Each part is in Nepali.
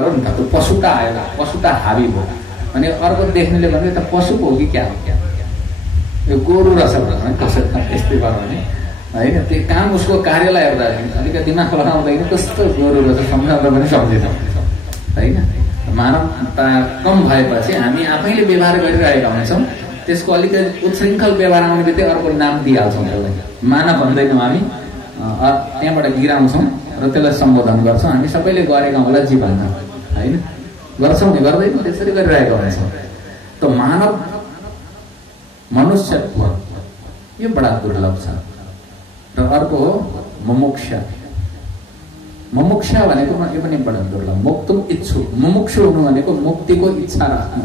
गरौँ नि त, त्यो पशुता आयो, पशुता हाबी भयो भने अर्को देख्नेले भने त पशु हो कि क्या हो, यो गोरु रहेछ भने कसरी यस्तै गरौँ भने होइन, त्यो काम उसको कार्यलाई हेर्दा अलिकति दिमाग लगाउँदैन कस्तो गोरु रहेछ सम्झाउँदा पनि सम्झिँदैन होइन। मानवता कम भएपछि हामी आफैले व्यवहार गरिरहेका हुन्छौँ, त्यसको अलिकति उच्छृङ्खल व्यवहार आउने बित्तिकै अर्को नाम दिइहाल्छौँ, त्यसलाई मानव भन्दैनौँ हामी, त्यहाँबाट गिराउँछौँ र त्यसलाई सम्बोधन गर्छौँ। हामी सबैले गरेका होला जीवनमा होइन, गर्छौँ नि गर्दैन, त्यसरी गरिरहेका हुन्छौँ। त मानव मनुष्यत्व यो बडा दुर्लभ छ। र अर्को हो मुमुक्षा। मुमुक्षा भनेको यो पनि बडा दुर्लभ। मुक्तुम इच्छु, मुमुक्षु हुनु भनेको मुक्तिको इच्छा राख्नु।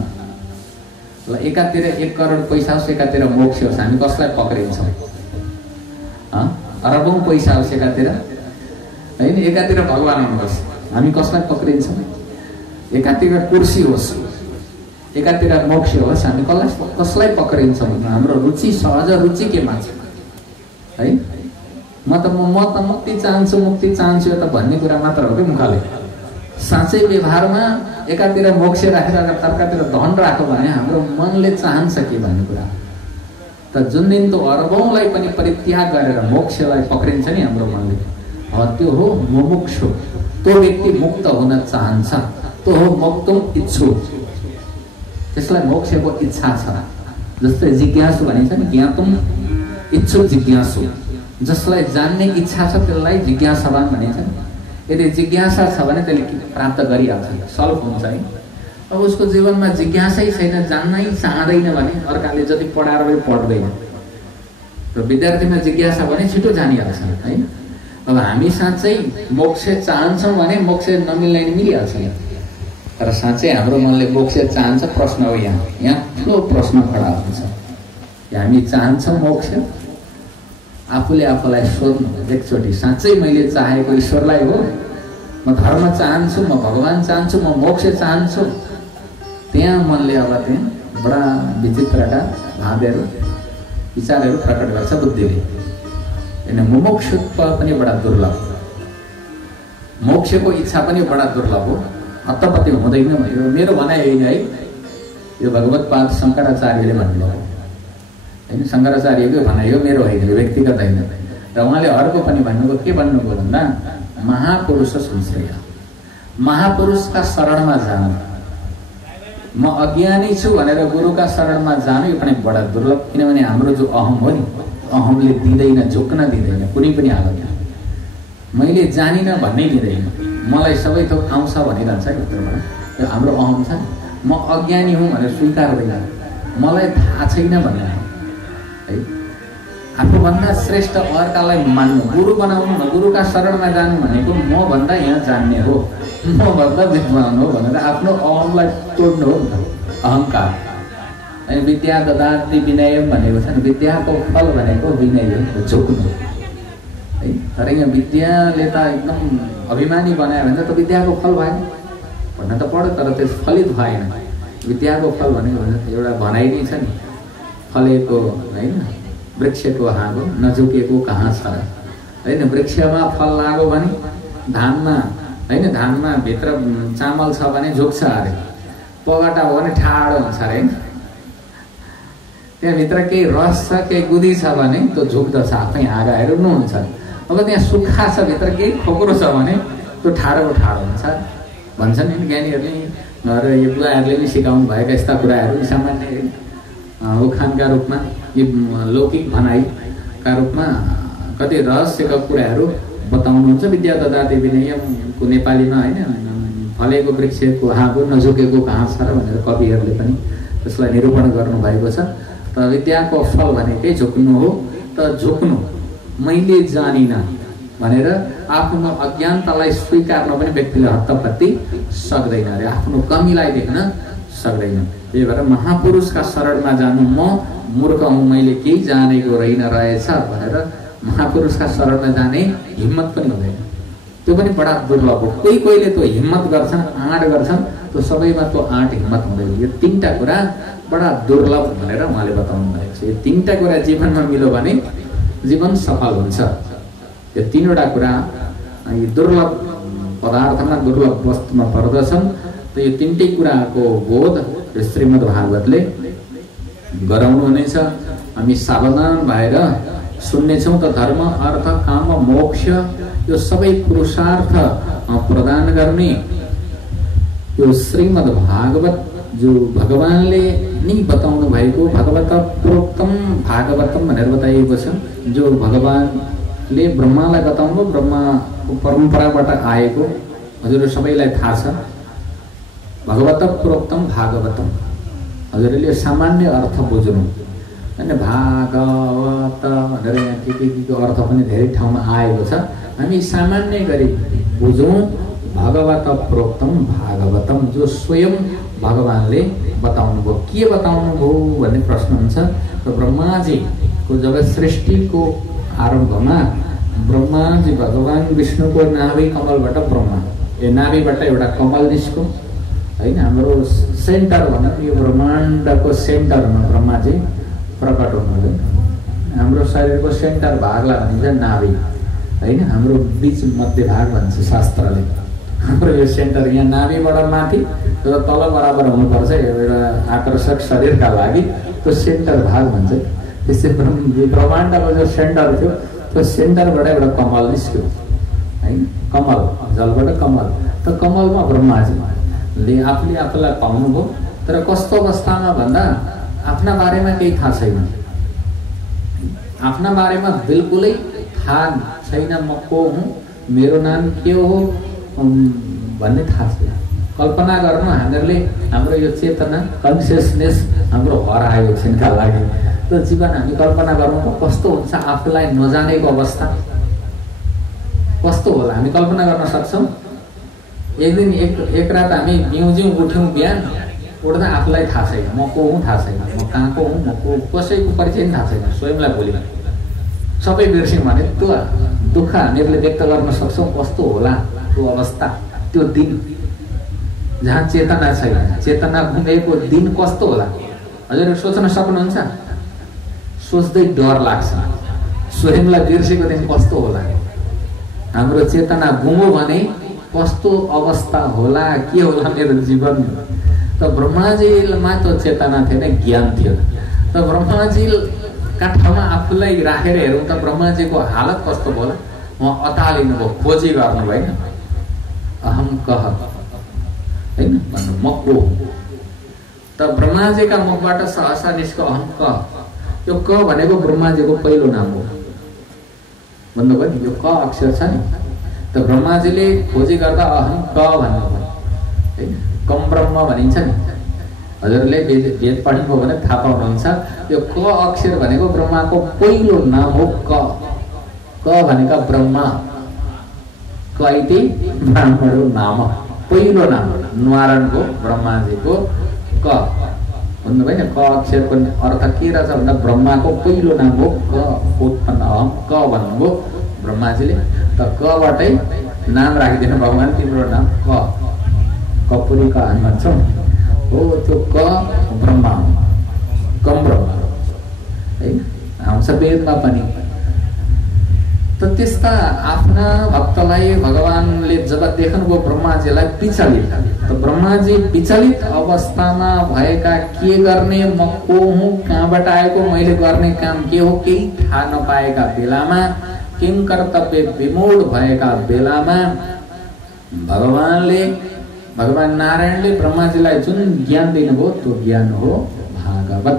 ल एकातिर 1 करोड पैसा होस्, एकातिर मोक्ष होस्, हामी कसलाई पक्रिन्छौँ? अरबौं पैसा होस् एकातिर होइन, एकातिर भगवान हुनुहोस्, हामी कसलाई पक्रिन्छौँ? एकातिर कुर्सी होस्, एकातिर मोक्ष होस्, हामी कसलाई पक्रिन्छौँ? हाम्रो रुचि, सहज रुचि केमा छ है? म त मुक्ति चाहन्छु, मुक्ति चाहन्छु त भन्ने कुरा मात्र हो कि मुखले। साँच्चै व्यवहारमा एकातिर मोक्ष राखेर अर्कातिर धन राख्यो भने हाम्रो मनले चाहन्छ के भन्ने कुरा। त जुन दिन त्यो अरबौंलाई पनि परित्याग गरेर मोक्षलाई पक्रिन्छ नि हाम्रो मनले, त्यो हो मुमुक्षु। त्यो व्यक्ति मुक्त हुन चाहन्छ, त्यो हो मुक्तुम इच्छु, त्यसलाई मोक्षको इच्छा छ। जस्तै जिज्ञासु भनिन्छ नि, ज्ञातुम इच्छु जिज्ञासु, जसलाई जान्ने इच्छा छ त्यसलाई जिज्ञासवान भनिन्छ नि। यदि जिज्ञासा छ भने त्यसले प्राप्त गरिहाल्छ, सल्भ हुन्छ है। अब उसको जीवनमा जिज्ञासै छैन, जान्नै चाहँदैन भने अर्काले जति पढाएर पनि पढ्दैन। र विद्यार्थीमा जिज्ञासा भने छिटो जानिहाल्छ है। अब हामी साँच्चै मोक्ष चाहन्छौँ भने मोक्ष नमिल्ने मिलिहाल्छ यहाँ। तर साँच्चै हाम्रो मनले मोक्ष चाहन्छ, प्रश्न हो यहाँ ठुलो प्रश्न खडा हुन्छ। हामी चाहन्छौँ मोक्ष? आफूले आफूलाई सोध्नु एकचोटि, साँच्चै मैले चाहेको ईश्वरलाई हो? म धर्म चाहन्छु, म भगवान चाहन्छु, म मोक्ष चाहन्छु? त्यहाँ मनले अब त्यहाँ बडा विचित्रका भावहरू विचारहरू प्रकट गर्छ बुद्धिले। होइन, मुमुक्षुत्व पनि बडा दुर्लभ, मोक्षको इच्छा पनि बडा दुर्लभ हो। हत्तपत्ती हुँदैन भयो, मेरो भनाइ होइन है, यो भगवत्पाद शङ्कराचार्यले भन्नुभयो होइन। शङ्कराचार्यको भनाइ हो, मेरो होइन, व्यक्तिगत होइन। र उहाँले अर्को पनि भन्नुभयो, के भन्नुभयो भन्दा महापुरुष संश्रय, महापुरुषका शरणमा जानु। म अज्ञानी छु भनेर गुरुका शरणमा जानु यो पनि बडा दुर्लभ। किनभने हाम्रो जो अहम हो नि, अहमले दिँदैन, झुक्न दिँदैन कुनै पनि हालतमा। मैले जानिनँ भन्नै दिँदैन, मलाई सबै थोक आउँछ भनिरहन्छ भित्रबाट। यो हाम्रो अहम छ। म अज्ञानी हुँ भनेर स्वीकार्दैन, मलाई थाहा छैन भन्ने है। आफूभन्दा श्रेष्ठ अर्कालाई मान्नु, गुरु बनाउनु न, गुरुका शरणमा जानु भनेको म भन्दा यहाँ जान्ने हो, म भन्दा विद्वान हो भनेर आफ्नो अहमलाई तोड्नु हो, अहङ्कार। अनि विद्या ददाति विनयम भनेको छ नि, विद्याको फल भनेको विनय हो, झुक्नु है। तर यहाँ विद्याले त एकदम अभिमानी बनायो भने त विद्याको फल भएन, भन्न त पढ्यो तर त्यस फलित भएन। विद्याको फल भनेको एउटा भनाइ नै छ नि, फलेको होइन वृक्षको हाँगो नझुकेको कहाँ छ होइन। वृक्षमा फल लाग्यो भने धानमा होइन, धानमा भित्र चामल छ भने झुक्छ अरे, पगटा हो भने ठाडो हुन्छ अरे होइन। त्यहाँभित्र केही रस छ, केही गुदी छ भने त्यो झुक्दछ, आफै हाँगाहरू नुन्छ। अब त्यहाँ सुक्खा छ, भित्र केही खोक्रो छ भने त्यो ठाडो हुन्छ भन्छन् नि ज्ञानीहरूले र यो बुवाहरूले पनि सिकाउनु भएका यस्ता कुराहरू सामान्य उखानका रूपमा, यो लौकिक भनाइका रूपमा कति रहस्यका कुराहरू बताउनुहुन्छ। विद्या ददाति विनयमको नेपालीमा होइन, फलेको वृक्षको हाँगो नझुकेको कहाँ छ र भनेर कविहरूले पनि त्यसलाई निरूपण गर्नुभएको छ। त विद्याको फल भनेकै झुक्नु हो। त झुक्नु, मैले जानिनँ भनेर आफ्नो अज्ञानतालाई स्वीकार्न पनि व्यक्तिले हत्तपत्ती सक्दैन अरे, आफ्नो कमीलाई देख्न सक्दैन। त्यही भएर महापुरुषका शरणमा जानु, म मूर्ख हुँ, मैले केही जानेको रहेछ भनेर महापुरुषका शरणमा जाने हिम्मत पनि हुँदैन। त्यो पनि बडा दुर्लभ हो। कोही कोहीले त्यो हिम्मत गर्छन्, आँट गर्छन्, त्यो सबैमा त्यो आँट हिम्मत हुँदैन। यो 3टा कुरा बडा दुर्लभ भनेर उहाँले बताउनु भएको छ। यो 3टा कुरा जीवनमा मिल्यो भने जीवन सफल हुन्छ। यो 3वटा कुरा दुर्लभ पदार्थमा दुर्लभ वस्तुमा पर्दछन्। त यो तीनटै कुराको बोध श्रीमद् भागवतले गराउनु हुनेछ। हामी सावधान भएर सुन्नेछौँ त धर्म अर्थ काम मोक्ष यो सबै पुरुषार्थ प्रदान गर्ने यो श्रीमद् भागवत जो भगवानले नै बताउनु भएको भगवत प्रोक्तम भागवतम भनेर बताइएको छ। जो भगवानले ब्रह्मालाई बताउनु ब्रह्माको परम्पराबाट आएको हजुरहरू सबैलाई थाहा छ। भगवत प्रोक्तम भागवतम हजुरहरूले सामान्य अर्थ बुझ्नु हैन। भागवत भनेर यहाँ के अर्थ पनि धेरै ठाउँमा आएको छ। हामी सामान्य गरी बुझौँ। भगवत प्रोक्तम भागवतम जो स्वयं भगवानले बताउनु भयो। के बताउनु भयो भन्ने प्रश्न हुन्छ। र ब्रह्माजीको जब सृष्टिको आरम्भमा ब्रह्माजी भगवान विष्णुको नाभि कमलबाट ब्रह्मा नाभिबाट एउटा कमल निस्क्यो हैन। हाम्रो सेन्टर भनौँ यो ब्रह्माण्डको सेन्टरमा ब्रह्माजी प्रकट हुनुहुन्छ। हाम्रो शरीरको सेन्टर भागलाई भनिन्छ नाभि हैन। हाम्रो बीच मध्य भाग भन्छ शास्त्रले। हाम्रो यो सेन्टर यहाँ नाभिबाट माथि र तल बराबर हुनुपर्छ एउटा आकर्षक शरीरका लागि त्यो सेन्टर भाग भन्छ। त्यसै ब्रह्माण्डको जो सेन्टर थियो त्यो सेन्टरबाट एउटा कमल निस्क्यो हैन। कमल जलबाट कमल त कमलमा ब्रह्माजीले आफूले आफूलाई पाउनुभयो। तर कस्तो अवस्थामा भन्दा आफ्ना बारेमा केही थाहा छैन। आफ्ना बारेमा बिल्कुलै थाहा छैन। म को हुँ मेरो नाम के हो भन्ने थाहा छैन। कल्पना गर्नु हामीहरूले हाम्रो यो चेतना कन्सियसनेस हाम्रो हरायो एकछिनका लागि। त्यो जीवन हामी कल्पना गर्नु कस्तो हुन्छ आफूलाई नजानेको अवस्था कस्तो होला हामी कल्पना गर्न सक्छौँ। एक दिन एक रात हामी बिउज्यौँ उठ्यौँ बिहान उठ्दा आफूलाई थाहा छैन। म को हुँ थाहा छैन। म कहाँको हुँ म कसैको परिचय पनि थाहा छैन। स्वयंलाई भोलि सबै बिर्स्यौँ भने त्यो दुःख हामीहरूले व्यक्त गर्न सक्छौँ। कस्तो होला त्यो अवस्था त्यो दिन जहाँ चेतना छैन। चेतना घुमेको दिन कस्तो होला हजुरहरू सोच्न सक्नुहुन्छ? सोच्दै डर लाग्छ। स्वयंलाई बिर्सेको दिन कस्तो होला। हाम्रो चेतना गुम्यो भने कस्तो अवस्था होला के होला मेरो जीवन। त ब्रह्माजीमा त्यो चेतना थिएन ज्ञान थियो। त ब्रह्माजीका ठाउँमा आफूलाई राखेर हेरौँ त ब्रह्माजीको हालत कस्तो होला। उहाँ अतालिनु भयो खोजी गर्नु भएन। अहम कह हैन भन्नु म को। त ब्रह्माजीका मुखबाट सहसा निस्क्यो अहम कह। यो क भनेको ब्रह्माजीको पहिलो नाम हो भन्नुभयो नि। यो क अक्षर छ नि। त ब्रह्माजीले खोजी गर्दा अहम क भन्नुभयो हैन। कम ब्रह्म भनिन्छ नि। हजुरले वेद पढ्नुभयो भने थाहा पाउनुहुन्छ। यो क अक्षर भनेको ब्रह्माको पहिलो नाम हो। क भनेका ब्रह्मा कैति ब्राह्मणो नाम पहिलो नाम नारायणको ब्रह्माजीको क भन्नुभयो नि। क अक्षरको अर्थ के रहेछ भन्दा ब्रह्माको पहिलो नाम हो। क उत्पन्न अहम क भन्नुभयो ब्रह्माजीले। त कबाटै नाम राखिदिनु भगवान तिम्रो नाम क कपुरी क भन्छौँ हो। त्यो क ब्रह्मा कम ब्रह्मा है आउँछ वेदमा पनि। त त्यस्ता आफ्ना भक्तलाई भगवानले जब देख्नुभयो ब्रह्माजीलाई विचलित। त ब्रह्माजी विचलित अवस्थामा भएका के गर्ने म को हुँ कहाँबाट आएको मैले गर्ने काम के हो केही थाहा नपाएका बेलामा किम कर्तव्य विमूढ भएका बेलामा भगवान नारायणले ब्रह्माजीलाई जुन ज्ञान दिनुभयो त्यो ज्ञान हो भागवत।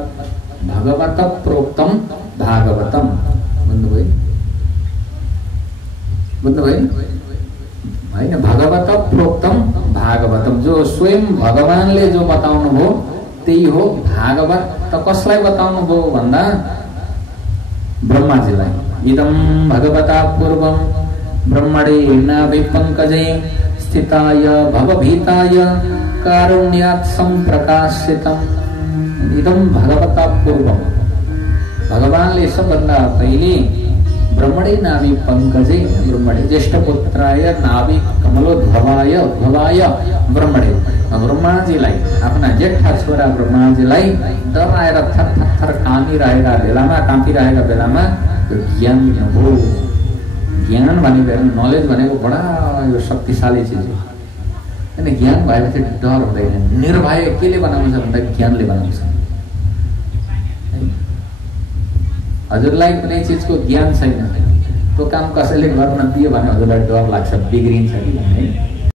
भगवत प्रोक्तम भागवतम भन्नुभयो होइन। भगवत प्रोक्तम भागवतम जो स्वयं भगवानले जो बताउनु भयो त्यही हो भागवत। त कसलाई बताउनु भयो भन्दा ब्रह्माजीलाई। इदं भगवता पूर्वं ब्रह्मणे नाभि पंकजे स्थिताय भवभीताय कारुण्यात् सम्प्रकाशितम्। इदं भगवता पूर्वं भगवानले सबभन्दा पहिले ब्रह्मणे नाभि पंकजे ब्रह्मणे ज्येष्ठपुत्राय नाभि कमलोद्भवाय ब्रह्मणे ब्रह्माजीलाई आफ्ना जेठा छोरा ब्रह्माजीलाई डराएर थर काँपिरहेका बेलामा ज्ञान दिनुभयो। ज्ञान भनेको हेर्नु, नलेज भनेको बडा यो शक्तिशाली चिज हो होइन। ज्ञान भएपछि डर हुँदैन। निर्भय केले बनाउँछ भन्दा ज्ञानले बनाउँछ। हजुरलाई कुनै चिजको ज्ञान छैन, त्यो काम कसैले गर्न दियो भने हजुरलाई डर लाग्छ, बिग्रिन्छ कि भन्ने।